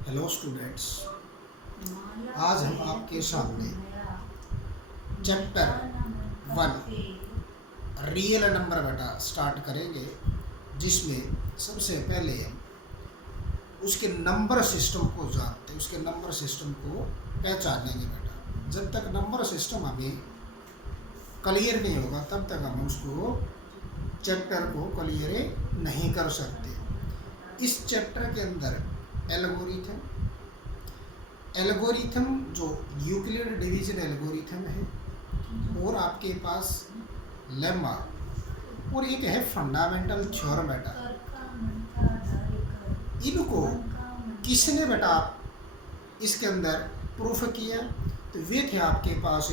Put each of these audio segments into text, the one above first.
Hello students, आज हम आपके सामने चैप्टर 1 रियल नंबर बेटा स्टार्ट करेंगे, जिसमें सबसे पहले हम उसके नंबर सिस्टम को जानते हैं, उसके नंबर सिस्टम को पहचानेंगे बेटा। जब तक नंबर सिस्टम हमें क्लियर नहीं होगा तब तक हम उसको चैप्टर को क्लियर नहीं कर सकते। इस चैप्टर के अंदर एल्गोरिथम जो यूक्लिड डिवीजन एल्गोरिथम है, और आपके पास लेम्मा, और एक है फंडामेंटल थ्योरम बेटा। इनको किसने बेटा इसके अंदर प्रूफ किया? तो वे थे आपके पास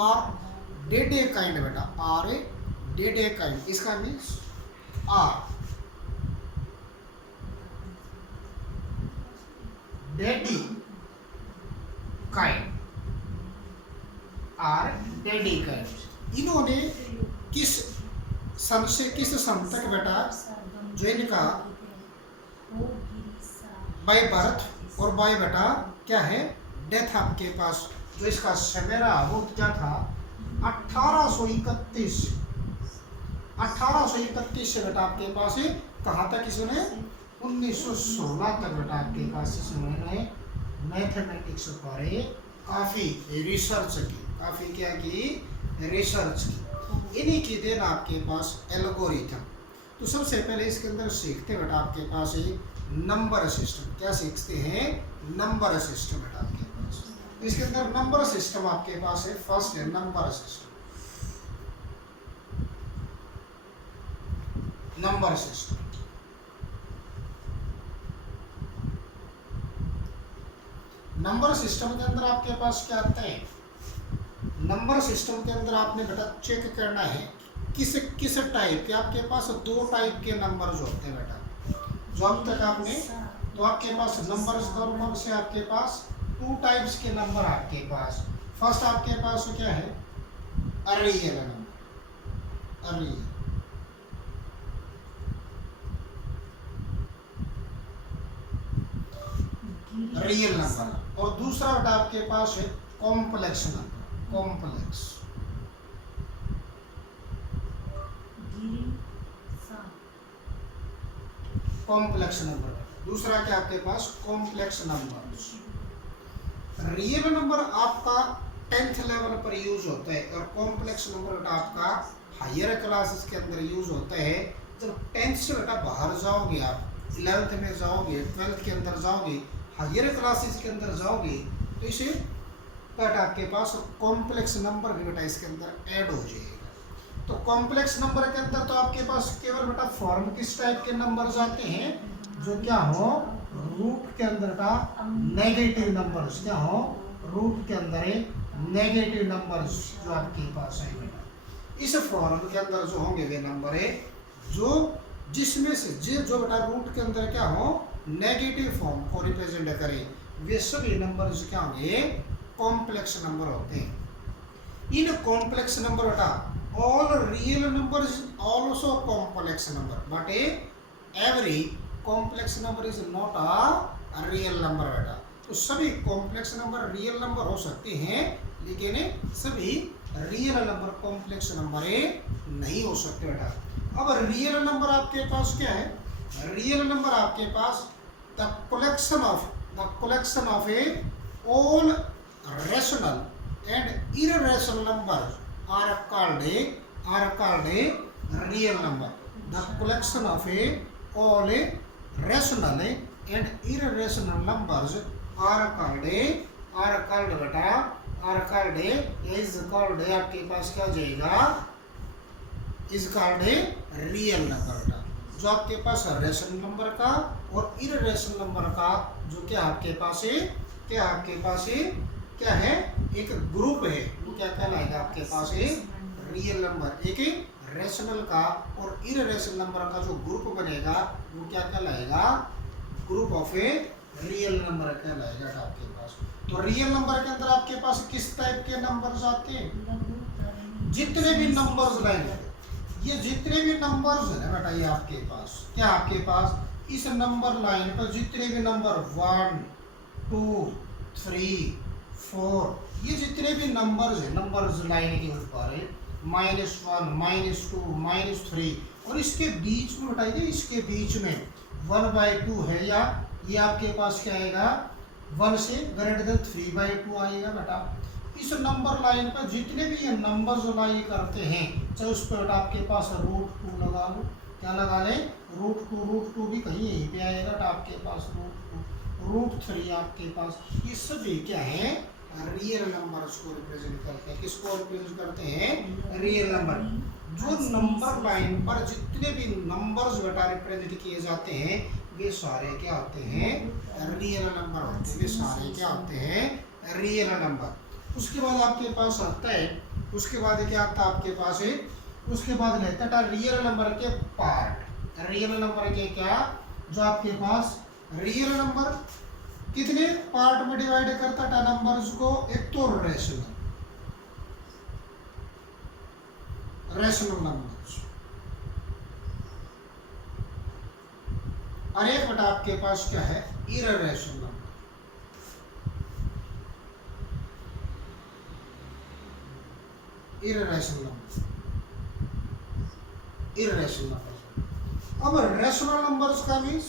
आर डेडे काइंड बेटा, आर ए डेडे काइंड। इसका means R Dedekind, R Dedekind. इन्होंने किस सन से किस सन तक बेटा जो इनका बाय बर्थ और बाय बेटा क्या है डेथ आपके पास, जो इसका समय रहा वो क्या था 1831 से बेटा आपके पास कहाँ तक इसने 1916 तक बेटा आपके पास इसने मैथमेटिक्स पर काफ़ी रिसर्च की, काफ़ी क्या की रिसर्च की। इन्हीं की देन आपके पास एल्गोरिथम। तो सबसे पहले इसके अंदर सीखते बेटा आपके पास नंबर सिस्टम। क्या सीखते हैं? नंबर सिस्टम बेटा आपके पास। इसके अंदर नंबर सिस्टम आपके पास है। फर्स्ट है number system. Number system number system के अंदर आपके पास क्या आता है? नंबर सिस्टम के अंदर आपने बेटा चेक करना है किस किस टाइप के आपके पास दो टाइप के नंबर्स होते हैं बेटा। जो अब तक आपने तो आपके पास नंबर से आपके पास टू टाइप्स के नंबर आपके पास। फर्स्ट आपके पास क्या है? Real number, real. Real number. और दूसरा बेटा आपके पास है complex number, complex. Complex number दूसरा क्या आपके पास? Complex number. रियल नंबर आपका 10th लेवल पर यूज होता है, और कॉम्प्लेक्स नंबर आपका हायर क्लासेस के अंदर यूज होता है। जब 10th से बेटा बाहर जाओगे, आप 11th में जाओगे, 12th के अंदर जाओगे, हायर क्लासेस के अंदर जाओगे, तो इसे बेटा आपके पास कॉम्प्लेक्स नंबर भी बेटा इसके अंदर ऐड हो जाएगा। तो कॉम्प्लेक्स नंबर के अंदर तो आपके पास केवल बेटा फॉर्म किस टाइप के नंबर्स आते हैं? जो क्या हो रूट के अंदर का नेगेटिव नंबर्स, क्या हो रूट के अंदर नेगेटिव नंबर्स जो आपके पास है बेटा। इस फॉर्म के अंदर जो होंगे वे नंबर है जो जिसमें से जो बेटा रूट के अंदर क्या हो नेगेटिव फॉर्म को रिप्रेजेंट करें, वे सभी नंबर्स क्या होंगे? कॉम्प्लेक्स नंबर होते हैं। इन कॉम्प्लेक्स नंबर बेटा all real numbers also complex number, but every complex number is not a real number बेटा। तो सभी कॉम्प्लेक्स नंबर रियल नंबर हो सकते हैं, लेकिन सभी रियल नंबर कॉम्प्लेक्स नंबर नहीं हो सकते बेटा। अब रियल नंबर आपके पास क्या है? रियल नंबर आपके पास the collection of a all rational and irrational numbers are called a real number. The collection of all rational and irrational numbers are called बेटा is called आपके पास क्या हो जाएगा? is called रियल नंबर बेटा। जो आपके पास रेशनल नंबर का और इररेशनल नंबर का जो क्या आपके पास है, क्या आपके पास है क्या है? एक ग्रुप है, वो क्या कहलाएगा आपके पास है? Real number. एक रेशनल का और इररेशनल नंबर का जो ग्रुप बनेगा वो क्या कहलाएगा? Group of a real number कहलाएगा आपके पास। तो रियल नंबर के अंदर आपके पास किस टाइप के नंबर्स आते हैं? जितने भी नंबर्स लाएंगे, ये जितने भी नंबर्स है बेटा, ये आपके पास क्या आपके पास इस नंबर लाइन पर जितने भी नंबर 1 2 3 4 ये जितने भी नंबर्स हैं, नंबर्स लाइन के ऊपर है, -1 -2 -3 और इसके बीच में उठाइए, इसके बीच में 1/2 है, या ये आपके पास क्या आएगा 1 से ग्रेटर देन 3/2 आएगा बेटा। इस नंबर लाइन पर जितने भी ये नंबर्स लाई करते हैं, चाहे उस पर आपके पास √2 लगा लो, क्या लगा ले √2 भी कहीं यहीं पे आएगा तो आपके पास √3 आपके पास। ये सभी क्या है रियल नंबर्स को रिप्रेजेंट करते हैं। किसको रिप्रेजेंट करते हैं रियल नंबर। जो नंबर लाइन पर जितने भी नंबर्स बेटा रिप्रेजेंट किए जाते हैं वे सारे क्या होते हैं रियल नंबर होते हैं, वे सारे क्या होते हैं रियल नंबर। उसके बाद आपके पास आता है, उसके बाद क्या आता है आपके पास है, उसके बाद रहता है रियल नंबर के पार्ट। रियल नंबर के क्या, जो आपके पास रियल नंबर कितने पार्ट में डिवाइड करता है नंबर्स को। एक तो रेशनल नंबर्स, और एक बेटा आपके पास क्या है इररेशनल नंबर। Irrational number. अब रेशनल नंबर्स का मीन्स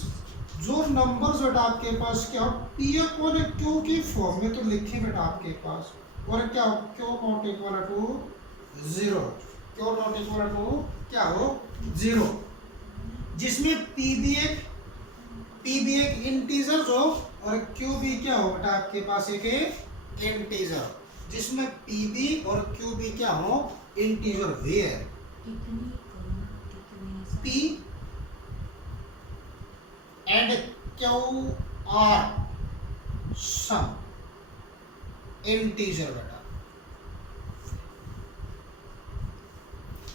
जो नंबर्स बेटा आपके पास क्या हो पी अपॉन क्यू की फॉर्म में तो लिखे बेटा आपके पास, और क्या हो Q not equal to 0, Q not equal to क्या हो 0, जिसमें पी भी एक इंटीजर हो और क्यू भी क्या हो बेटा आपके पास एक इंटीजर, जिसमें पी भी और क्यू भी क्या हो integer. Where P and Q are some integer बेटा,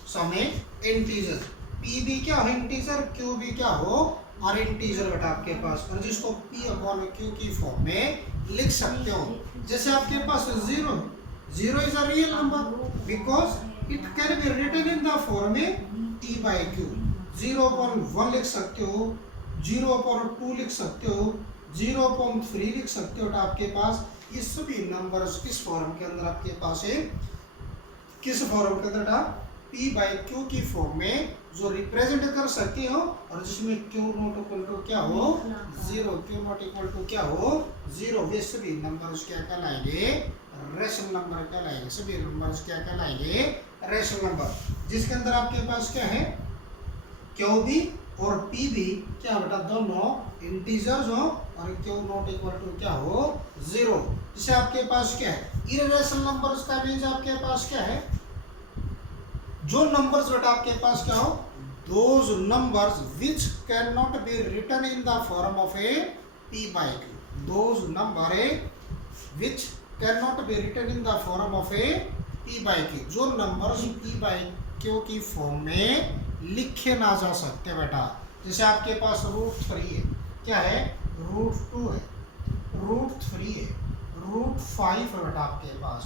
सम इंटीजर। पी भी क्या हो इंटीजर, क्यू भी क्या हो और इंटीजर बेटा आपके पास, और जिसको पी अपॉन क्यू की फॉर्म में लिख सकते हो। जैसे आपके पास 0 is a real number because it can be written in the form में p/q। 0/1 लिख सकते हो, 0/2 लिख सकते हो, 0/3 लिख सकते हो। तो आपके पास ये सभी नंबर्स किस फॉर्म के अंदर आपके पास है, किस फॉर्म के अंदर p/q की फॉर्म में जो रिप्रेजेंट कर सकते हो, और जिसमें q नॉट इक्वल टू क्या हो 0, q नॉट इक्वल टू क्या हो 0। वे सभी नंबर्स क्या कहलाएंगे रेशनल नंबर कहलाएंगे। सभी नंबर्स क्या कहलाएंगे रेशनल नंबर, जिसके अंदर आपके पास क्या है q भी और p भी क्या बेटा दोनों इंटीजर्स हो, और q नॉट इक्वल टू क्या हो 0। जिसे आपके पास क्या है इररेशनल नंबर्स का मींस आपके पास क्या है, जो नंबर्स बेटा आपके पास क्या हो those numbers which cannot be written in the form of a p/q, those number which cannot be written in the form of a p/q, जो नंबर्स p/q की फॉर्म में लिखे ना जा सकते बेटा। जैसे आपके पास √3 है, क्या है √2 है, √3 है, √5 है बेटा आपके पास,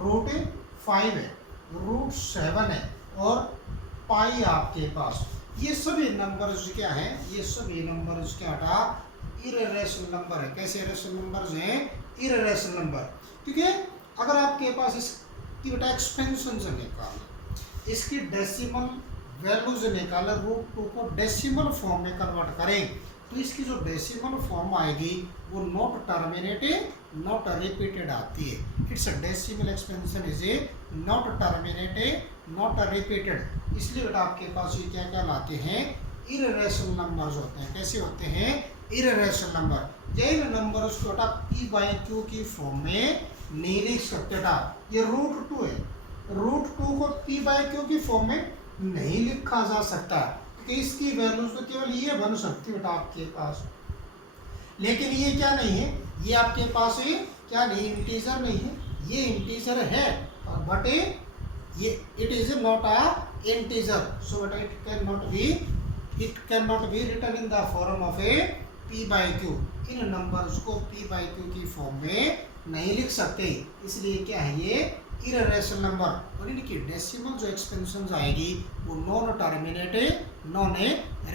√5 है, √7 है और पाई आपके पास। ये सभी नंबर्स क्या हैं, ये सभी नंबर्स क्या बेटा इररेशनल नंबर है। कैसे इररेशनल नंबर्स हैं इररेशनल नंबर, क्योंकि अगर आपके पास इसकी बेटा एक्सपेंशन से निकाल, इसकी डेसिमल वैल्यूज निकाले, √2 को डेसिमल फॉर्म में कन्वर्ट करें, तो इसकी जो डेसिमल फॉर्म आएगी वो नॉट टर्मिनेटेड नॉट रिपीटेड आती है। It's a decimal expansion is a not terminated not repeated. इसलिए बेटा आपके पास ये क्या कहलाते हैं इररेशनल नंबर्स होते हैं। कैसे होते हैं इररेशनल नंबर। ये नंबर्स को बेटा p/q की फॉर्म में नहीं लिख सकते बेटा। ये √2 है, √2 को p/q की फॉर्म में नहीं लिखा जा सकता, क्योंकि इसकी वैल्यूज तो केवल ये बन सकती है बेटा आपके पास। लेकिन ये क्या नहीं है, ये आपके पास है क्या नहीं इंटीजर नहीं है, ये इंटीजर है बट ये it is not a integer, so but it can not be written in the form of a p/q। इन नंबर्स को p बाई क्यू की फॉर्म में नहीं लिख सकते, इसलिए क्या है ये इररेशनल नंबर। और इनकी डेसिमल जो एक्सपेंशन आएगी वो नॉन टर्मिनेटेड नॉन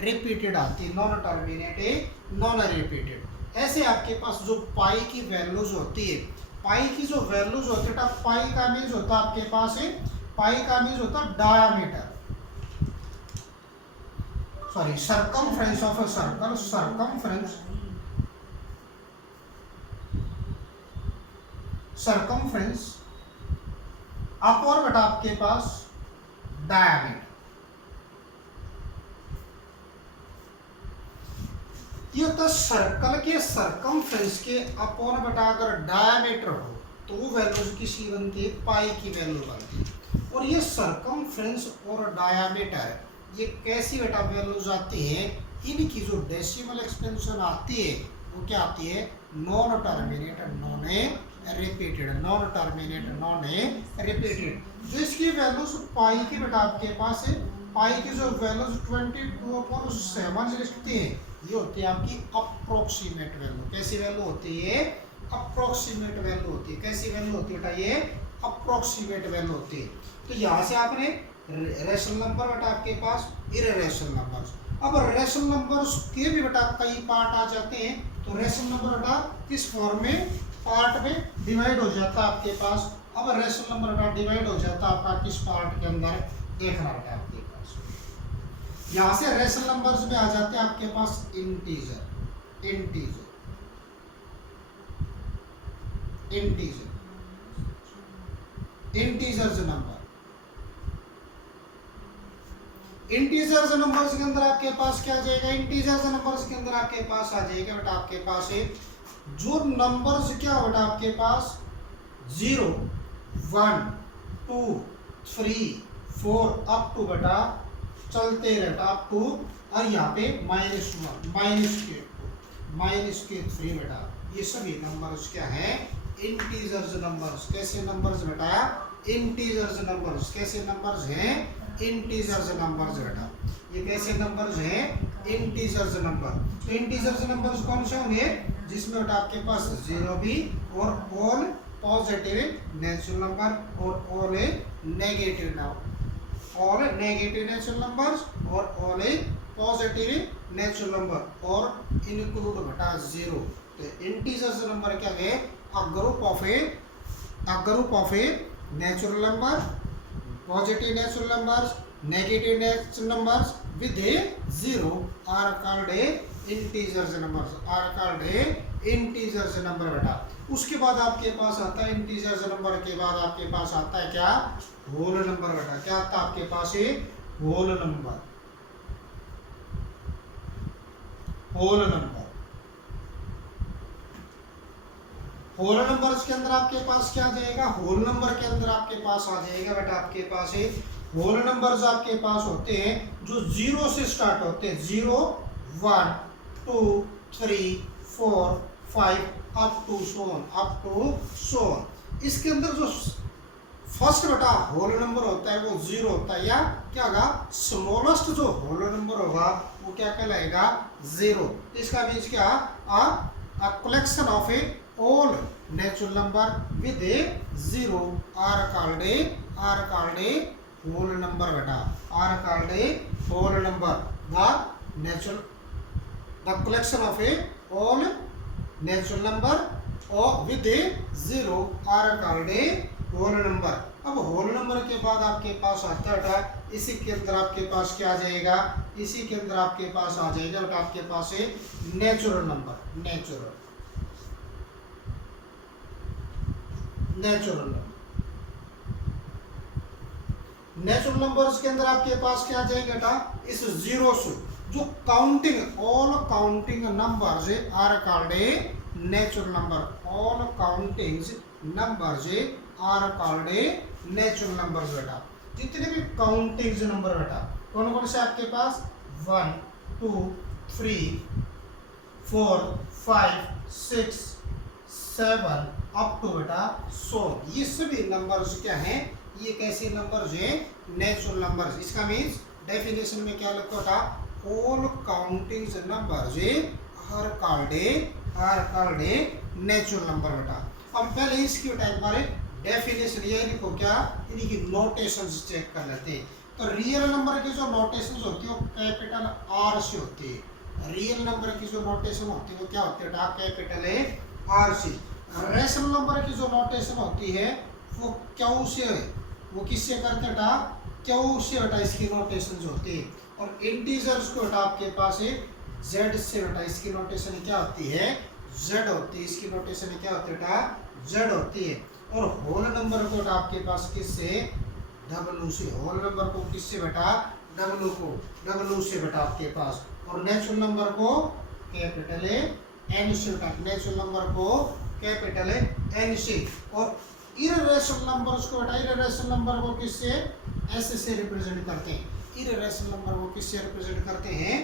रिपीटेड आती है, नॉन टर्मिनेटेड नॉन रिपीटेड। ऐसे आपके पास जो पाई की वैल्यूज होती है, पाई की जो वैल्यूज होती है, पाई का मीन्स होता है आपके पास है, पाई का मीन्स होता है diameter, sorry circumference of a circle, circumference upon बटा आपके पास डायामीटर। ये होता सर्कल के सर्कमफ्रेंस के अपॉन बटा अगर डायामीटर हो तो वो वैल्यूज किसी बनती है, पाई की वैल्यू बनती है। और ये सर्कमफ्रेंस और डायामीटर ये कैसी बेटा वैल्यूज आती है, इनकी जो डेसिमल एक्सपेंशन आती है वो क्या आती है, non terminated non repeated, non terminated non repeated. जो इसकी वैल्यूज पाई की बेटा आपके पास है, पाई की जो वैल्यूज 22/7 लिखते हैं, ये होती है आपकी अप्रोक्सीमेट वैल्यू। कैसी वैल्यू होती है, अप्रोक्सीमेट वैल्यू होती है। कैसी वैल्यू होती है बेटा, ये अप्रोक्सीमेट वैल्यू होती है। तो यहाँ से आपने रेशनल नंबर बेटा आपके पास इररेशनल नंबर्स। अब रेशनल नंबर्स के भी बेटा कई पार्ट आ जाते हैं, तो रेशनल नंबर बेटा किस फॉर्म में, पार्ट में डिवाइड हो जाता है आपके पास। अब रेशनल नंबर बेटा डिवाइड हो जाता है आपका किस पार्ट के अंदर, देखना बेटा आपके पास। यहाँ से रेशनल नंबर्स में आ जाते हैं आपके पास integer, integer, integer, integers number. Integers numbers के अंदर आपके पास क्या आ जाएगा, इंटीजर्स नंबर्स के अंदर आपके पास आ जाएगा बेटा आपके पास है जो नंबर्स क्या हो बेटा आपके पास 0, 1, 2, 3, 4 अप टू बेटा चलते रहता अप टू, और यहाँ पे -1, -3 बेटा, ये सभी नंबर्स क्या है, इंटीजर्स नंबर्स। कैसे नंबर्स बेटा, इंटीजर्स नंबर्स। कैसे नंबर्स हैं, इंटीजर्स नंबर्स बेटा। ये कैसे नंबर्स हैं, इंटीजर्स नंबर। तो इंटीजर्स नंबर्स कौन से होंगे, जिसमें बेटा आपके पास 0 भी और ऑल पॉजिटिव नेचुरल नंबर और all negative number, all negative natural numbers और ऑल पॉजिटिव नेचुरल नंबर और इनक्लूड बेटा 0। तो इंटीजर्स नंबर क्या है, a group of a natural number, positive natural numbers, negative natural numbers with a 0 are called a integers numbers, are called a integers number बेटा। उसके बाद आपके पास आता है इंटीजर्स नंबर के बाद आपके पास आता है क्या, होल नंबर बेटा। क्या आता है आपके पास, ये whole number, whole number. Whole numbers के अंदर आपके पास क्या आ जाएगा, होल नंबर के अंदर आपके पास आ जाएगा बेटा आपके पास है होल नंबर्स आपके पास होते हैं जो 0 से स्टार्ट होते हैं, 0, 1, 2, 3, 4, 5 अप टू सो ऑन। इसके अंदर जो फर्स्ट बेटा होल नंबर होता है वो 0 होता है, या क्या होगा, स्मॉलेस्ट जो होल नंबर होगा वो क्या कहलाएगा, 0। इसका मीन्स क्या, a collection of all natural number with a 0 are called a whole number बेटा, are called a whole number। the collection of all natural number or with a 0 are called a whole number। अब whole number के बाद आपके पास आता है, इसी के अंदर आपके पास क्या आ जाएगा, इसी के अंदर आपके पास आ जाएगा बेटा आपके पास है नेचुरल नंबर, नेचुरल नंबर्स के अंदर आपके पास क्या आ जाएगा बेटा, इस 0 से जो counting, all counting numbers are called a natural number, all counting numbers are called a natural numbers बेटा। जितने भी काउंटिंग नंबर बेटा कौन कौन से आपके पास, 1, 2, 3, 4, 5, 6, 7 अप टू बेटा सो, ये सभी नंबर्स क्या हैं, ये कैसे नंबर्स हैं, नेचुरल नंबर्स। इसका मीन्स डेफिनेशन में क्या लिखा था, all counting numbers are called a natural number बेटा। अब पहले इसकी बेटा एक बार डेफिनेशन ये लिखो, क्या इनकी नोटेशंस चेक कर लेते हैं। तो रियल नंबर की जो नोटेशंस होती है वो कैपिटल आर से होती है। रियल नंबर की जो नोटेशन होती है वो क्या होती है बेटा, कैपिटल ए आर से। रेशनल नंबर की जो नोटेशन होती है वो क्यू से है। वो किससे करते बेटा, क्यू से बेटा इसकी नोटेशन होती है। और इंटीजर्स को बेटा आपके पास है जेड से बेटा इसकी नोटेशन क्या होती है, जेड होती है। इसकी नोटेशन क्या होती है बेटा, जेड होती है। और होल नंबर को बेटा आपके पास किससे, डब्ल्यू से। होल नंबर को किससे बेटा, डब्ल्यू से बेटा आपके पास। और नेचुरल नंबर को कैपिटल ए एन से बेटा, नेचुरल नंबर को कैपिटल ए एन से। और इररेशनल नंबर्स को बेटा, इररेशनल नंबर को किससे, एस से रिप्रेजेंट करते हैं। इररेशनल नंबर को किससे रिप्रेजेंट करते हैं,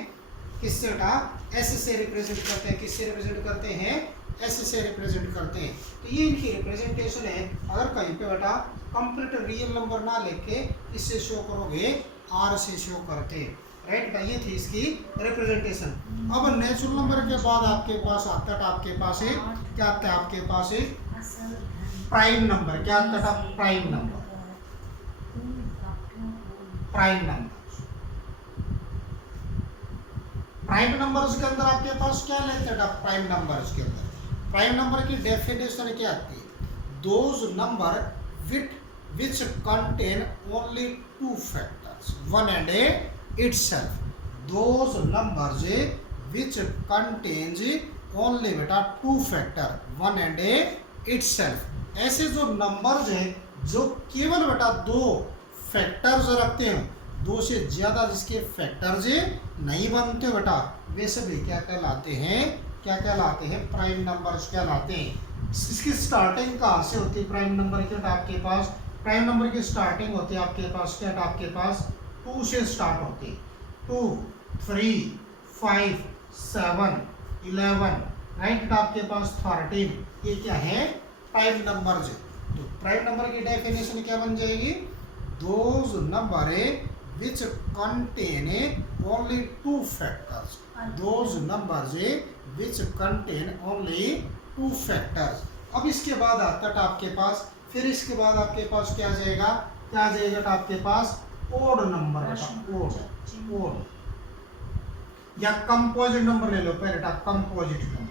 किससे बेटा, एस से रिप्रेजेंट करते हैं। किससे रिप्रेजेंट करते हैं, एस से रिप्रेजेंट करते हैं। तो ये इनकी रिप्रेजेंटेशन है। अगर कहीं पे बेटा कंप्लीट रियल नंबर ना लेके इससे शो करोगे, आर से शो करते, राइट बेटा। ये थी इसकी रिप्रेजेंटेशन। अब नेचुरल नंबर के बाद आपके पास आता है, आपके पास है क्या आता है, आपके पास है प्राइम नंबर। क्या आता है, prime number. Prime number, prime numbers के अंदर आपके पास क्या लेते हैं, प्राइम नंबर्स के अंदर प्राइम नंबर की डेफिनेशन क्या आती है, those number which contain only two factors, one and a itself. Those numbers which contains only बेटा two factor, one and a itself. ऐसे जो नंबर्स हैं जो केवल बेटा दो फैक्टर्स रखते हैं, दो से ज्यादा जिसके फैक्टर्स नहीं बनते बेटा, वे सभी क्या कहलाते हैं, क्या कहलाते हैं, प्राइम नंबर्स कहलाते हैं। इसकी स्टार्टिंग कहाँ से होती है प्राइम नंबर की, आपके पास प्राइम नंबर की स्टार्टिंग होती है आपके पास क्या, आपके पास 2 से स्टार्ट होती है। 2, 3, 5, 7, 11, राइट, आपके पास 13, ये क्या है, प्राइम नंबर्स। तो प्राइम नंबर की डेफिनेशन क्या बन जाएगी, those number which contain only two factors, those numbers which contain only two factors। अब इसके बाद आता है आपके पास, फिर इसके बाद आपके पास क्या आ जाएगा, क्या आ जाएगा आपके पास, ओड नंबर, ओड या कंपोजिट नंबर ले लो पहले, कंपोजिट नंबर।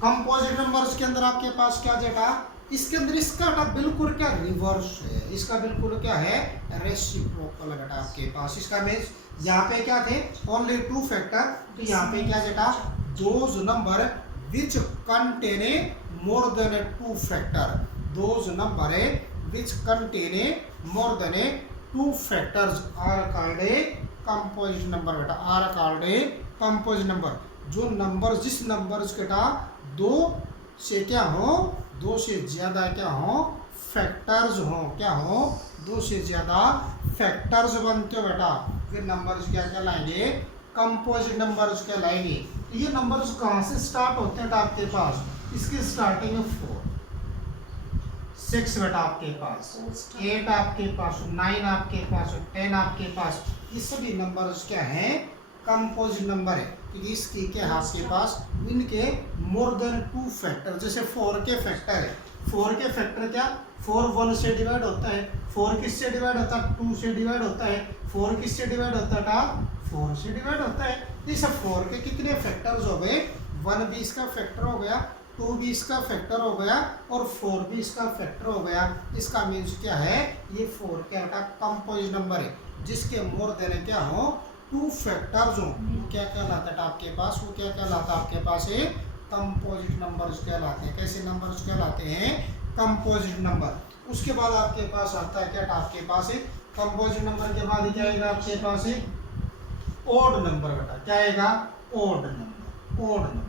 कंपोजिट नंबर्स के अंदर आपके पास क्या जेटा, इसके अंदर इसका बिल्कुल क्या रिवर्स है, इसका बिल्कुल क्या है, रेसिप्रोकल बेटा आपके पास। इसका मींस यहाँ पे क्या थे, ओनली 2 फैक्टर, तो यहाँ पे क्या जेटा, those number which contain more than 2 factor, those number which contain more than 2 factors are called a composite number बेटा, are called a composite number. जो नंबर, जिस नंबर्स बेटा दो से क्या हो, दो से ज्यादा क्या हो, फैक्टर्स हो, क्या हो, दो से ज्यादा फैक्टर्स बनते हो बेटा, फिर नंबर्स क्या कहलाएंगे, कंपोजिट नंबर्स कहलाएंगे। तो ये नंबर्स कहाँ से स्टार्ट होते हैं आपके पास, इसकी स्टार्टिंग है 4, 6 बेटा आपके पास, 8 आपके पास, 9 आपके पास, 10 आपके पास, ये सभी नंबर्स क्या हैं, कंपोजिट नंबर है। तो इसकी क्या है आपके पास, इनके मोर देन 2 फैक्टर, जैसे 4 के फैक्टर है, 4 के फैक्टर क्या, 4 1 से डिवाइड होता है, 4 किससे डिवाइड होता है, 2 से डिवाइड होता है, 4 किससे डिवाइड होता है, 4 से डिवाइड होता है। इस 4 के कितने फैक्टर्स हो गए, 1 भी इसका फैक्टर हो गया, 2 भी इसका फैक्टर हो गया, और 4 भी इसका फैक्टर हो गया। इसका मीन्स क्या है, ये 4 क्या बेटा कंपोजिट नंबर है, जिसके मोर देन क्या हो, 2 फैक्टर्स हो, क्या कहलाता है आपके पास, वो क्या कहलाता है आपके पास है, कंपोजिट नंबर्स कहलाते हैं। कैसे नंबर्स कहलाते हैं, कंपोजिट नंबर। उसके बाद आपके पास आता है क्या, आपके पास है कंपोजिट नंबर के बाद क्या आएगा आपके पास है, ओड नंबर बेटा, क्या आएगा, odd number, odd number.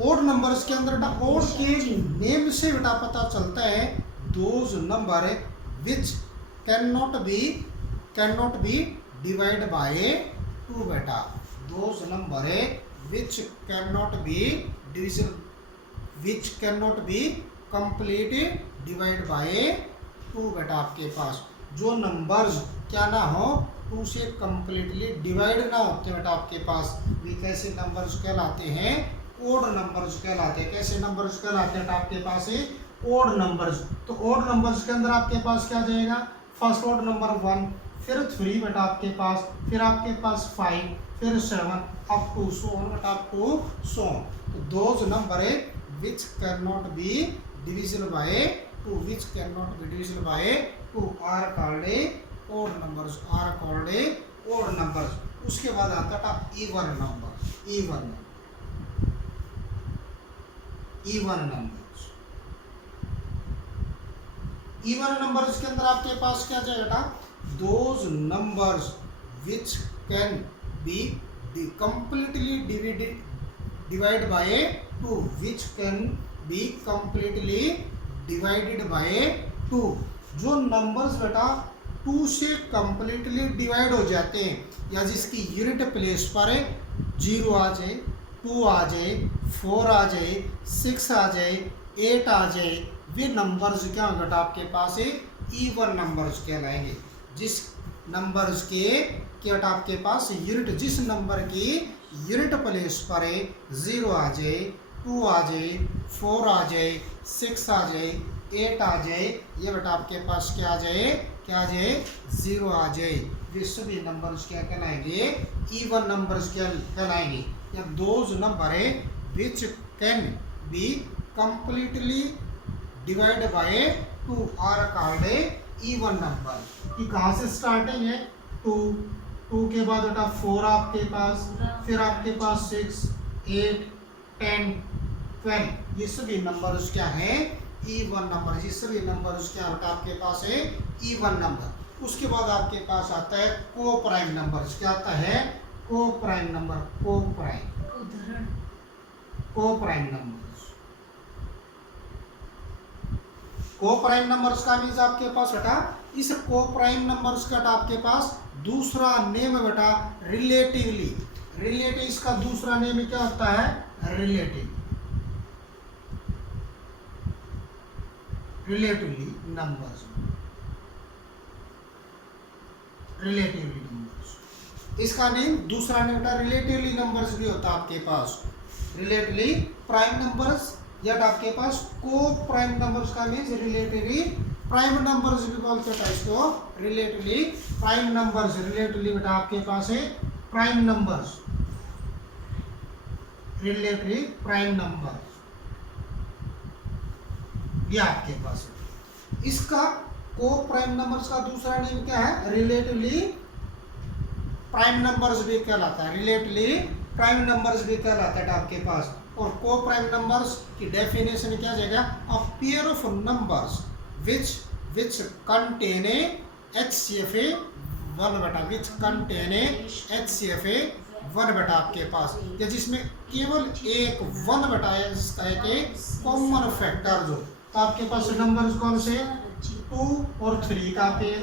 Odd numbers के अंदर बेटा, ओड के नेम से बेटा पता चलता है, those number which can not B divide by 2 बेटा, those number which can not B division which can not B completely divide by 2 बेटा आपके पास जो नंबर्स क्या ना हो 2 से कंप्लीटली डिवाइड ना होते बेटा आपके पास भी कैसे नंबर्स कहलाते हैं ओड नंबर्स कहलाते हैं। कैसे नंबर्स कहलाते हैं आपके पास ओड नंबर्स। तो ओड नंबर्स के अंदर आपके पास क्या जाएगा फर्स्ट ओड नंबर 1 फिर 3 बेटा आपके पास फिर आपके पास 5 फिर 7 अप टू सो ऑन बेटा अप टू सो ऑन। तो दोज नंबर है which can not be divisible by 2 which cannot be divisible by 2 are called odd numbers are called odd numbers। उसके बाद आता था even number even numbers। even numbers के अंदर आपके पास क्या जाएगा those numbers which can be completely divided by 2 which can be completely divided by 2 जो नंबर्स बेटा 2 से कंप्लीटली डिवाइड हो जाते हैं या जिसकी यूनिट प्लेस पर 0 आ जाए 2 आ जाए 4 आ जाए 6 आ जाए 8 आ जाए वे नंबर्स क्या बेटा आपके पास इवन नंबर्स कहलाएंगे। जिस नंबर्स के क्या बेटा आपके पास यूनिट जिस नंबर की यूनिट प्लेस पर 0 आ जाए 2 आ जाए 4 आ जाए 6 आ जाए 8 आ जाए ये बेटा आपके पास क्या आ जाए 0 आ जाए ये सभी नंबर्स क्या कहलाएंगे इवन नंबर्स क्या कहलाएंगे। या दोज नंबर है which can be completely divide by 2 are called even number. कि कहाँ से स्टार्टिंग है 2 के बाद बेटा 4 आपके पास फिर आपके पास 6 8 10 12 ये सभी नंबर्स क्या है इवन नंबर। ये सभी नंबर्स क्या होता है आपके पास है इवन नंबर। उसके बाद आपके पास आता है को प्राइम नंबर्स। क्या आता है को प्राइम नंबर को प्राइम नंबर्स। को प्राइम नंबर्स का मीन्स आपके पास बेटा इस को प्राइम नंबर्स का आपके पास दूसरा नेम बेटा रिलेटिव इसका दूसरा नेम क्या होता है रिलेटिवली नंबर्स। इसका नेम दूसरा नेम होता है रिलेटिवली नंबर्स भी होता है आपके पास रिलेटिवली प्राइम नंबर्स या आपके पास को प्राइम नंबर्स का मीन्स रिलेटिवली प्राइम नंबर्स भी बोलते हैं इसको रिलेटिवली प्राइम नंबर्स। रिलेटिवली बेटा आपके पास है prime numbers relatively prime numbers ये आपके पास है। इसका को प्राइम नंबर्स का दूसरा नेम क्या है रिलेटिवली प्राइम नंबर्स भी कहलाता है रिलेटिवली प्राइम नंबर्स भी कहलाता है आपके पास। और को प्राइम नंबर्स की डेफिनेशन क्या जाएगा a pair of numbers which contain HCFA 1 बेटा which contain HCFA 1 बेटा आपके पास या जिसमें केवल एक 1 बेटा है जिसका एक कॉमन फैक्टर जो तो आपके पास नंबर्स कौन से 2 और 3 का पेयर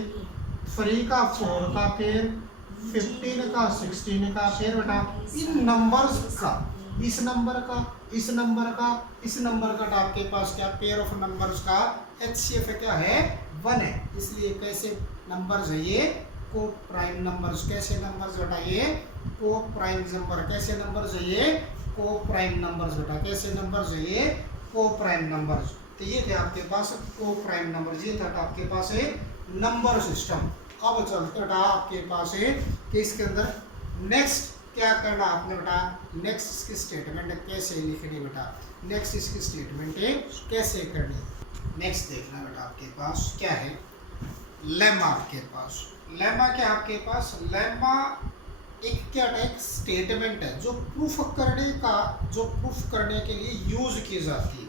3 का 4 का पेयर 15 का 16 का पेयर बेटा इन नंबर्स का इस नंबर का आपके पास क्या पेयर ऑफ नंबर्स का HCF क्या है 1 है। इसलिए कैसे नंबर्स है ये को प्राइम नंबर्स। कैसे नंबर्स बेटा ये को प्राइम नंबर। कैसे नंबर्स है ये को प्राइम नंबर्स बेटा। कैसे नंबर्स है ये को प्राइम नंबर्स। तो ये थे आपके पास को प्राइम नंबर। ये था आपके पास है नंबर सिस्टम। अब चलते बेटा आपके पास है कि इसके अंदर नेक्स्ट क्या करना आपने बेटा नेक्स्ट इसकी स्टेटमेंट कैसे लिखनी बेटा नेक्स्ट इसकी स्टेटमेंट कैसे करनी नेक्स्ट देखना बेटा आपके पास क्या है लेमा। आपके पास लेमा क्या आपके पास लेमा एक क्या एक स्टेटमेंट है जो प्रूफ करने के लिए यूज की जाती है।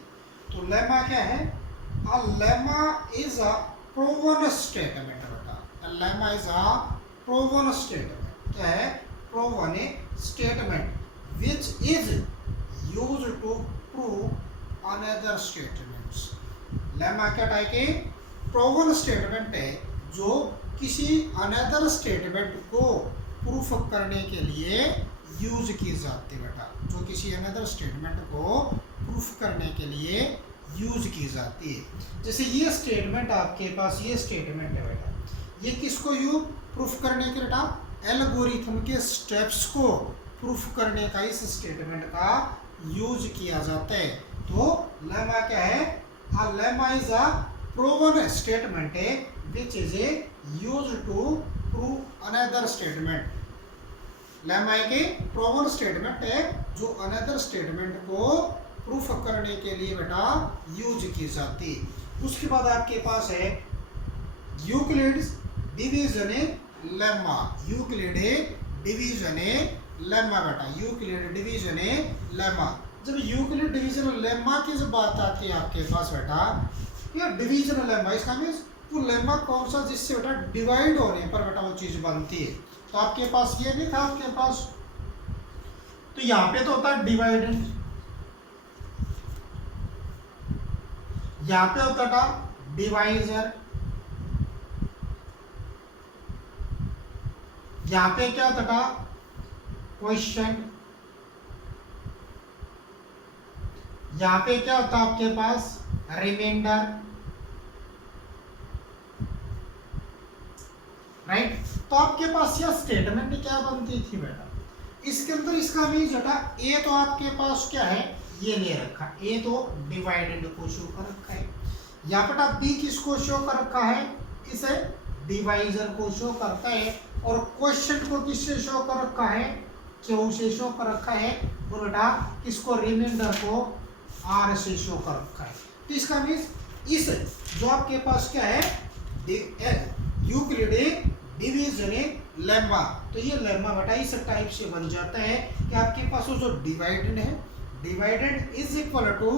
तो लेमा क्या है a lemma is a proven statement बेटा। Lemma is a proven statement. क्या है proven statement which is used to prove another statements। Lemma क्या टाइप के proven statement है जो किसी another statement को प्रूफ करने के लिए यूज की जाती है बेटा, जो किसी अनदर स्टेटमेंट को प्रूफ करने के लिए यूज की जाती है। जैसे ये स्टेटमेंट आपके पास, ये स्टेटमेंट है बेटा, ये किसको यू प्रूफ करने के बेटा, एल्गोरिथम के स्टेप्स को प्रूफ करने का इस स्टेटमेंट का यूज किया जाता है। तो लेमा क्या है, a lemma is a proven statement है which is a use to prove another statement. Lemma एक प्रूवन स्टेटमेंट है जो अनदर स्टेटमेंट को प्रूफ करने के लिए बेटा यूज की जाती है। उसके बाद आपके पास है Euclid's division lemma, Euclid division lemma बेटा, यूक्लिड डिवीजन लेमा। जब यूक्लिड डिवीजन लेमा की जब बात आती है आपके पास बेटा, ये डिवीजन लेमा, इसका मीन्स वो लेमा कौन सा जिससे बेटा डिवाइड होने पर बेटा वो चीज बनती है। तो आपके पास ये नहीं था आपके पास, तो यहाँ पे तो होता है डिवाइडेड, यहाँ पे होता था डिवाइजर, यहाँ पे क्या होता था क्वेश्चन, यहाँ पे क्या होता आपके पास रिमाइंडर, राइट। तो आपके पास यह स्टेटमेंट क्या बनती थी बेटा, इसके अंदर इसका मीन्स बेटा ए तो आपके पास क्या है, ये ले रखा, ए तो डिवाइडेड को शो कर रखा है, यहाँ बेटा बी किसको शो कर रखा है, इसे डिवाइजर को शो करता है, और क्वेश्चन को किससे शो कर रखा है, क्यू से शो कर रखा है, और बेटा किसको रिमाइंडर को आर से शो कर रखा है। तो इसका मीन्स इस जो आपके पास क्या है यूक्लिड डिवीजन लेम्मा, तो ये लेम्मा बेटा इस टाइप से बन जाता है कि आपके पास वो जो डिवाइडेड है, डिवाइडेड इज इक्वल टू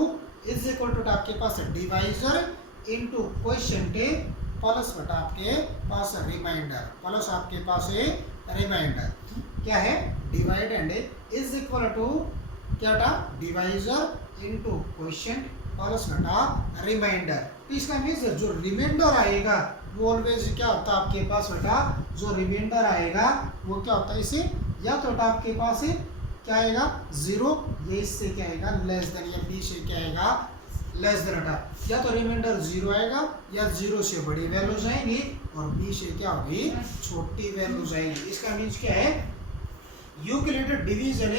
आपके पास डिवाइजर इनटू क्वेश्चन टे प्लस बेटा आपके पास रिमाइंडर, प्लस आपके पास रिमाइंडर क्या है, डिवाइडेड इज इक्वल टू क्या बेटा डिवाइजर इनटू क्वेश्चन प्लस बेटा रिमाइंडर। तो इसका मीन्स जो रिमाइंडर आएगा वो ऑलवेज क्या होता है आपके पास बेटा, जो रिमाइंडर आएगा वो क्या होता है, इसे या तो बेटा आपके पास क्या आएगा जीरो, ये इससे क्या आएगा लेस देन, या बी से क्या आएगा लेस देन बेटा, या तो रिमाइंडर जीरो आएगा या जीरो से बड़ी वैल्यूज आएंगी और बी से क्या होगी छोटी वैल्यूज आएंगी। इसका मीन्स क्या है, Euclid division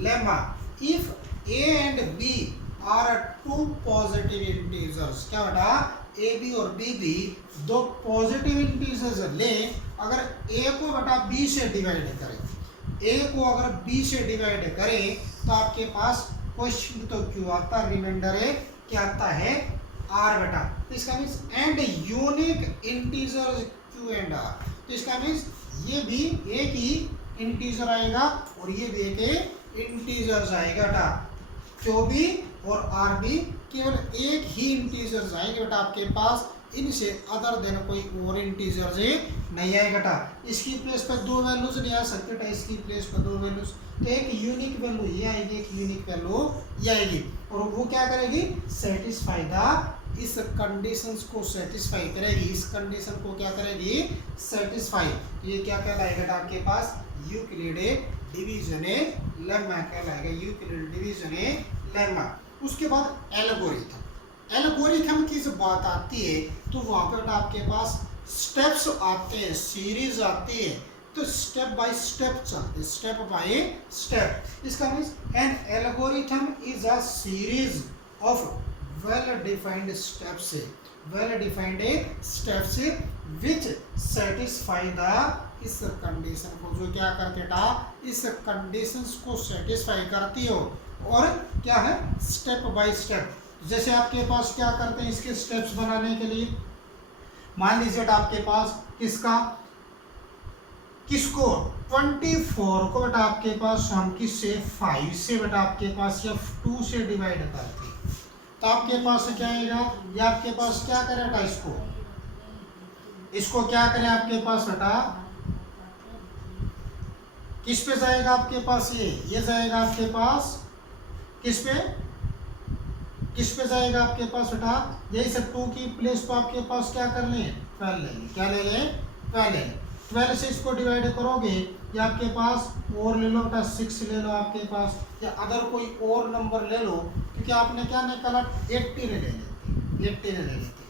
lemma if A and B are two positive integers, क्या बेटा ए बी और बी भी दो पॉजिटिव इंटीजर्स ले, अगर ए को बेटा बी से डिवाइड करें, ए को अगर बी से डिवाइड करें तो आपके पास क्वेश्चन तो क्यों आता है, रिमाइंडर है क्या आता है आर बेटा। तो इसका means and unique integers Q and R, तो इसका मीन्स ये भी एक ही इंटीजर आएगा और ये भी एक इंटीजर्स आएगा बेटा, क्यू भी और आर भी केवल एक ही इंटीजर्स आएंगे बेटा आपके पास, इनसे अदर देन कोई और इंटीजर्स नहीं आएगा बेटा। इसकी प्लेस पर दो वैल्यूज नहीं आ सकते बेटा, इसकी प्लेस पर दो वैल्यूज, तो एक यूनिक वैल्यू ये आएगी, एक यूनिक वैल्यू ये आएगी, और वो क्या करेगी सेटिस्फाई द, इस कंडीशंस को सेटिस्फाई करेगी, इस कंडीशन को क्या करेगी सेटिस्फाई। ये क्या कहलाएगा आपके पास यूक्लिड डिवीजन लेम्मा कहलाएगा, यूक्लिड डिवीजन लेम्मा। उसके बाद एल्गोरिथम, एल्गोरिथम की जब बात आती है तो वहाँ पर आपके पास स्टेप्स आते हैं, सीरीज आती है, तो स्टेप बाय स्टेप चलते, स्टेप बाय स्टेप। इसका means an algorithm is a series of well defined steps, well defined steps which satisfy the, इस कंडीशन को जो क्या करते था, इस कंडीशंस को सेटिस्फाई करती हो, और क्या है स्टेप बाय स्टेप। जैसे आपके पास क्या करते हैं इसके स्टेप्स बनाने के लिए, मान लीजिए आपके पास किसको 24 को बेटा आपके पास हम किससे 5 से बेटा आपके पास या 2 से डिवाइड करते हैं, तो आपके पास क्या आएगा, या आपके पास क्या करें बेटा, इसको क्या करें आपके पास बेटा, किस पे जाएगा आपके पास, ये जाएगा आपके पास किस पे जाएगा आपके पास बेटा, यही सब 2 की प्लेस पर आपके पास क्या कर लें 12 ले लें, क्या ले लें 12 ले लें। 12 से इसको डिवाइड करोगे या आपके पास और ले लो बेटा 6 ले लो आपके पास, या अदर कोई और नंबर ले लो, क्योंकि आपने क्या निकाला 18 ले लेते, 18 ले लेते।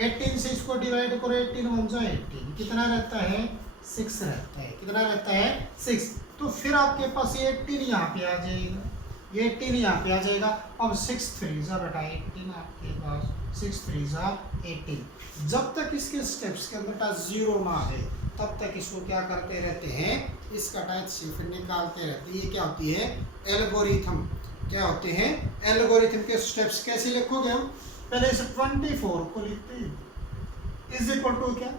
18 से इसको डिवाइड करो, 18 1 जा 18, कितना रहता है 6 रहता है, कितना रहता है 6। तो फिर आपके पास 18 यहाँ पे आ जाएगा, 18 यहाँ पे आ जाएगा। अब 6 3 जा बेटा 18 आपके पास, 6 3 जा 18। जब तक इसके स्टेप्स के अंदर 0 ना आए तब तक इसको क्या करते रहते हैं, इसका टाइप सिर्फ निकालते रहते हैं। ये क्या होती है एल्गोरिथम, क्या होते हैं एल्गोरिथम के स्टेप्स। कैसे लिखोगे हम, पहले इस 24 को लिखते हैं इज इक्वल टू क्या,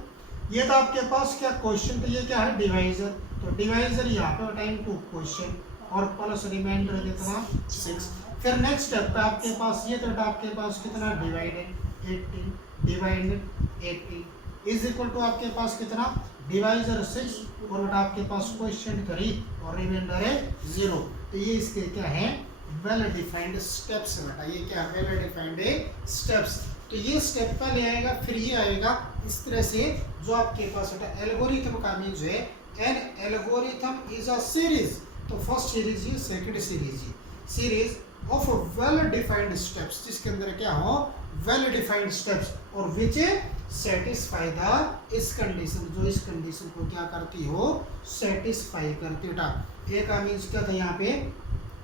ये तो आपके पास क्या क्वेश्चन, तो ये क्या है डिवाइजर, तो डिवाइजर यहाँ पे टाइम टू क्वेश्चन और प्लस रिमाइंडर कितना 6। फिर नेक्स्ट स्टेप पे आपके पास ये तो आपके पास कितना divided 18, divided 18 is equal to आपके पास कितना डिवाइजर 6 और आपके पास क्वेश्चन 3 और रिमाइंडर है 0। तो ये इसके क्या है वेल डिफाइंड स्टेप्स बेटा, ये क्या है वेल डिफाइंड स्टेप्स। तो ये स्टेप पहले आएगा फिर ये आएगा, इस तरह से जो आपके पास बेटा एल्गोरिथम का मीन्स है an algorithm is a series. तो फर्स्ट सीरीज ये, सेकंड सीरीज ये, series of well defined steps, जिसके अंदर क्या हो वेल डिफाइंड स्टेप्स और विच सेटिस्फाई द इस कंडीशन, जो इस कंडीशन को क्या करती हो सेटिस्फाई करती बेटा। ए का मीन्स क्या था यहाँ पे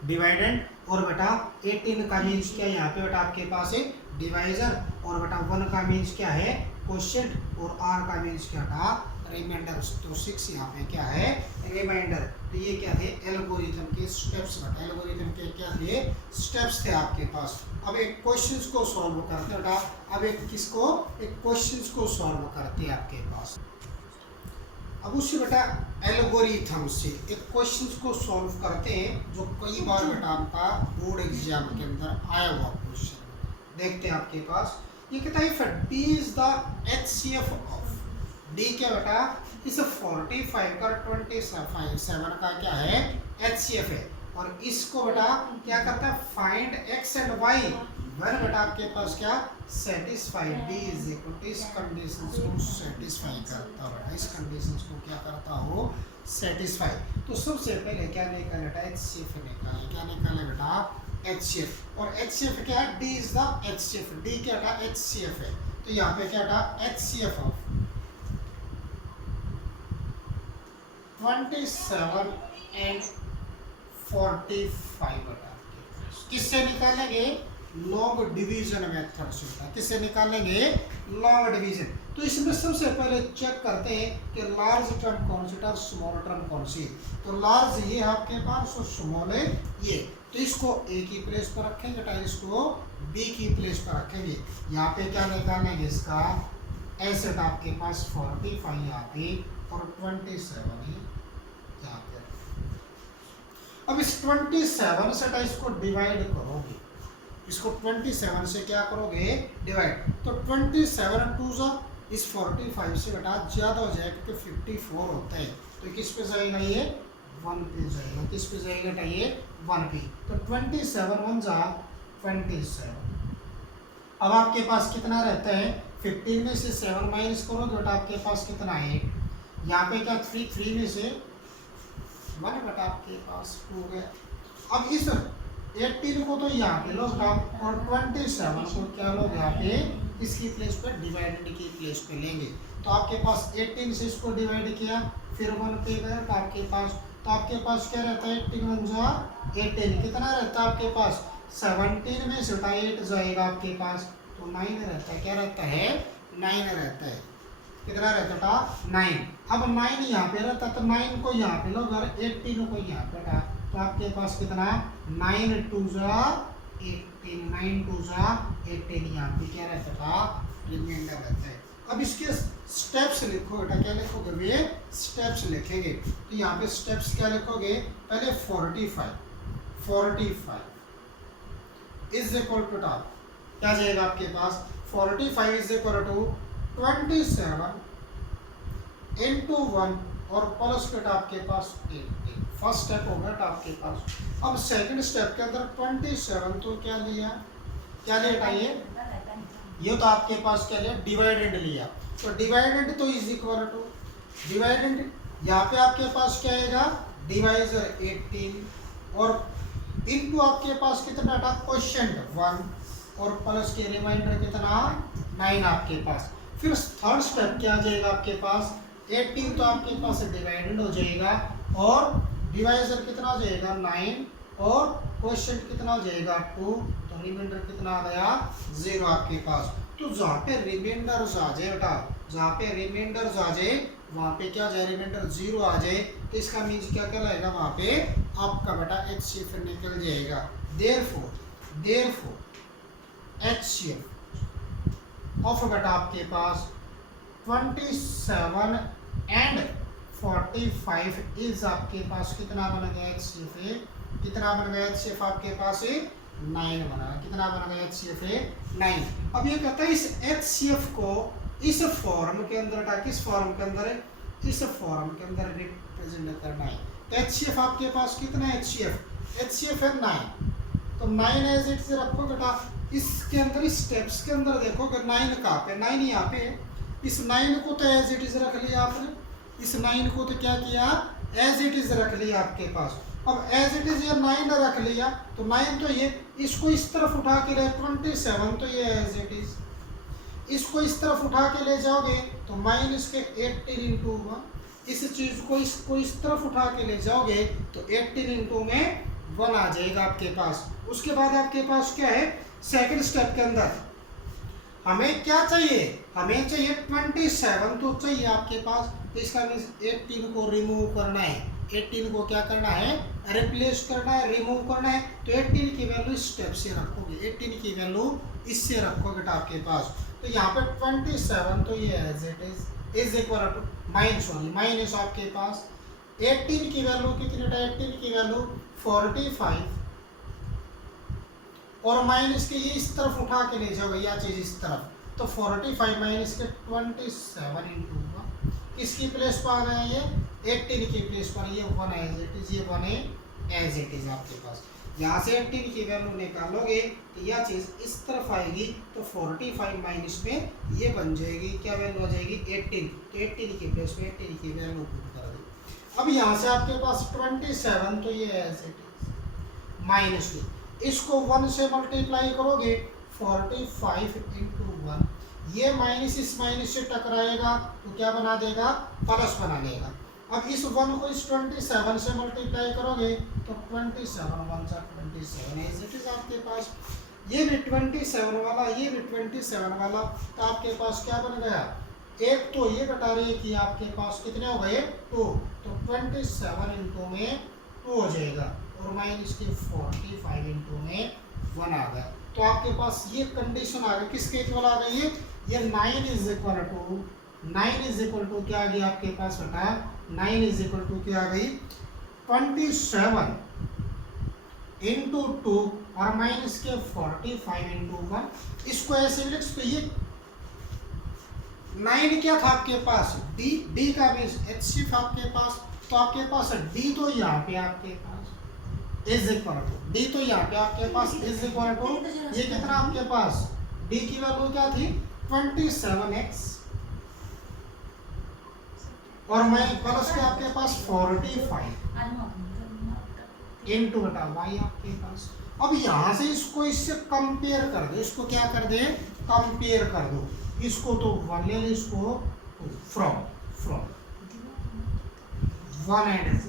डिवाइडेंड, और बेटा 18 का मीन्स क्या यहाँ पे बेटा आपके पास है डिवाइजर, और बेटा 1 का मीन्स क्या है क्वोशिएंट, और आर का मीन्स क्या था रिमाइंडर। तो 6 यहाँ पे क्या है रिमाइंडर। तो ये क्या थे एल्गोरिथम के स्टेप्स बेटा, एल्गोरिथम के क्या थे स्टेप्स थे आपके पास। अब एक क्वेश्चंस को सॉल्व करते बेटा, अब एक किसको एक क्वेश्चंस को सॉल्व करते हैं आपके पास। अब उससे बेटा एल्गोरिथम से एक क्वेश्चंस को सॉल्व करते हैं जो कई बार बेटा आपका बोर्ड एग्जाम के अंदर आया हुआ क्वेश्चन। देखते हैं आपके पास ये कहता है D is the HCF of D, क्या बेटा इस 45 का 27 का क्या है HCF है, और इसको बेटा क्या करता है find x and y one बेटा आपके पास क्या satisfy D is equal to इस कंडीशंस को सेटिस्फाई करता है, इस कंडीशंस को क्या करता हो सेटिस्फाई। तो सबसे पहले क्या निकाले बेटा HCF निकाले, क्या निकाले बेटा HCF, और HCF क्या है D is the HCF, D क्या था HCF है। तो यहाँ पे क्या था HCF ऑफ 27 एंड 45 बेटा किससे निकालेंगे लॉग डिवीजन मेथड से, किससे निकालेंगे लॉग डिवीजन। तो इसमें सबसे पहले चेक करते हैं कि लार्ज टर्म कौन सी और स्मॉल टर्म कौन सी। तो लार्ज ये आपके पास और स्मॉल है ये, तो इसको ए की प्लेस पर रखेंगे बेटा, इसको बी की प्लेस पर रखेंगे। यहाँ पे क्या निकालेंगे इसका एसेट आपके पास 45 यहाँ पे और 27 यहाँ पे। अब इस 27 से इसको डिवाइड करोगे, इसको 27 से क्या करोगे डिवाइड, तो 27 2 जा इस 45 से बेटा ज़्यादा हो जाएगा क्योंकि 54 होता है, तो किस पे जाएगा ये 1 पे जाएगा, किस पे जाएगा बेटा ये 1 पे। तो 27 1 जा 27। अब आपके पास कितना रहता है 15 में से 7 माइनस करो तो बेटा आपके पास कितना है 8, यहाँ पे क्या 3 में से 1 बेटा आपके पास हो गया। अब इस 18 को तो यहाँ पे लो और 27 को क्या लोग यहाँ पे इसकी प्लेस पर डिवाइडेड की प्लेस पे लेंगे। तो आपके पास 18 से इसको डिवाइड किया फिर 1 पे गया तो आपके पास क्या रहता है 18 1 जा 18, कितना रहता है आपके पास 17 में से 8 जाएगा आपके पास तो 9 रहता है, क्या रहता है 9 रहता है, कितना रहता था 9। अब 9 यहाँ पे रहता तो 9 को यहाँ पे लो और 18 को यहाँ पे था तो आपके पास कितना 9 2 जा 18, 9 2 जा 18 यहाँ पे क्या रहता था रिमाइंडर रहता है। अब इसके स्टेप्स लिखो बेटा, क्या लिखोगे वे स्टेप्स लिखेंगे। तो यहाँ पे स्टेप्स क्या लिखोगे पहले 45 इज इक्वल टू क्या जाएगा आपके पास 45 इज इक्वल टू 27 इंटू 1 और प्लस बेटा आपके पास 8। फर्स्ट स्टेप हो गया आपके पास। अब सेकंड स्टेप के अंदर 27 तो क्या लिया ये तो आपके पास क्या लिया डिवाइडेड लिया, तो डिवाइडेड तो इज इक्वल टू डिवाइडेड, यहाँ पे आपके पास क्या आएगा डिवाइजर 18 और इनटू आपके पास कितना था क्वोशिएंट 1 और प्लस के रिमाइंडर कितना 9 आपके पास। फिर थर्ड स्टेप क्या आ जाएगा आपके पास 18 तो आपके पास डिवाइडेड हो जाएगा और डिवाइजर कितना हो जाएगा 9 और क्वोशिएंट कितना हो जाएगा 2, तो रिमाइंडर कितना आ गया 0 आपके पास। तो जहाँ पे रिमाइंडर्स आ जाए बेटा, जहाँ पे रिमाइंडर्स आ जाए वहाँ पे क्या जाए रिमाइंडर 0 आ जाए, तो इसका मीन्स क्या कहलाएगा वहाँ पे आपका बेटा HCF निकल जाएगा। देयरफॉर HCF ऑफ बेटा आपके पास 27 एंड 45 इज आपके पास कितना बन गया HCF, कितना बन गया HCF आपके पास 9 बना, कितना बन गया HCF 9। अब ये कहता है इस HCF को इस फॉर्म के अंदर, किस फॉर्म के अंदर है, इस फॉर्म के अंदर रिप्रेजेंट करना है। तो HCF आपके पास कितना है HCF है 9, तो 9 एज इट से रखो बेटा। इसके अंदर इस स्टेप्स के अंदर देखो कि 9 कहाँ पे, 9 यहाँ पे है। इस 9 को तो एज इट इज रख लिया आपने, इस 9 को तो क्या किया एज इट इज रख लिया आपके पास। अब एज इट इज ये 9 रख लिया, तो 9 तो ये, इसको इस तरफ उठा के ले 27 तो ये एज इट इज, इसको इस तरफ उठा के ले जाओगे तो माइनस के 18 इंटू 1, इस चीज को इसको इस तरफ उठा के ले जाओगे तो 18 इंटू में 1 आ जाएगा आपके पास। उसके बाद आपके पास क्या है सेकंड स्टेप के अंदर हमें क्या चाहिए, हमें चाहिए 27 तो चाहिए आपके पास, तो इसका मीन्स 18 को रिमूव करना है, 18 को क्या करना है रिप्लेस करना है, रिमूव करना है। तो 18 की वैल्यू इस स्टेप से रखोगे, 18 की वैल्यू इससे रखोगे आपके पास। तो यहाँ पे 27 तो ये as it is equal to minus आपके पास 18 की वैल्यू कितनी था, 18 की वैल्यू 45 और माइनस के ये इस तरफ उठा के ले जाओगे या चीज इस तरफ, तो 45 माइनस के 27 इंटू किसकी प्लेस पर आ गया ये 18 की प्लेस पर, ये 1 एज इट इज, ये 1 एज इट इज आपके पास। यहाँ से 18 की वैल्यू निकालोगे तो यह चीज इस तरफ आएगी, तो 45 माइनस में ये बन जाएगी क्या वैल्यू आ जाएगी 18, तो 18 की प्लेस पे 18 की वैल्यू पुट कर दी। अब यहाँ से आपके पास 27 तो ये एज इट इज माइनस में इसको 1 से मल्टीप्लाई करोगे 45 इंटू 1, ये माइनस इस माइनस से टकराएगा तो क्या बना देगा प्लस बना लेगा। अब इस 1 को इस 27 से मल्टीप्लाई करोगे तो 27 1 सा 27 एज इट इज आपके पास, ये भी 27 वाला, ये भी 27 वाला, तो आपके पास क्या बन गया एक, तो ये बता रही है कि आपके पास कितने हो गए 2, तो 27 इंटू में 2 हो जाएगा और माइनस के 45 इंटू में 1 आ गया। तो आपके पास ये कंडीशन आ गई, किसके इक्वल आ गई है, ये 9 इज इक्वल टू क्या आ गया आपके पास बेटा 9 इज इक्वल टू क्या आ गई 27 इंटू 2 और माइनस के 45 इंटू 1। इसको ऐसे लिख, तो ये 9 क्या था आपके पास डी का मीन्स HCF आपके पास, तो आपके पास डी तो यहाँ पे आपके पास इज इक्वल टू, डी तो यहाँ पे आपके पास इज इक्वल टू, ये कितना आपके पास डी की वैल्यू क्या थी 27x और मैं प्लस के आपके पास 45 इंटू बटा वाई आपके पास। अब यहाँ से इसको इससे कंपेयर कर दो, इसको क्या कर दे कंपेयर कर दो, इसको तो 1 ले लो, इसको फ्रॉम 1 एंड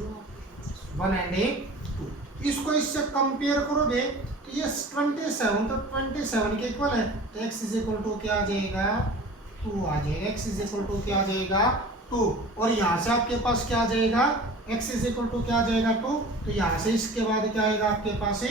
2, इसको इससे कंपेयर करोगे तो ये 27 तो 27 के इक्वल है, तो x इज इक्वल टू क्या आ जाएगा 2 आ जाएगा, x इज इक्वल टू क्या आ जाएगा 2, और यहाँ से आपके पास क्या आ जाएगा x इज इक्वल टू क्या आ जाएगा 2, तो यहाँ से इसके बाद क्या आएगा आपके पास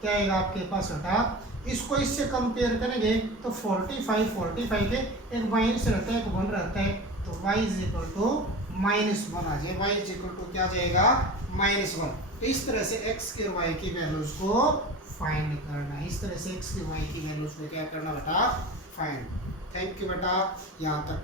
क्या आएगा आपके पास बेटा, इसको इससे कंपेयर करेंगे तो 45 के एक माइनस रहता है एक 1 रहता है, तो y इज इक्वल टू -1 आ जाए, y इज इक्वल टू क्या आ जाएगा -1। तो इस तरह से x के y की वैल्यूज को फाइंड करना है, इस तरह से x के y की वैल्यूज को क्या करना बेटा फाइंड। थैंक यू बेटा, यहाँ तक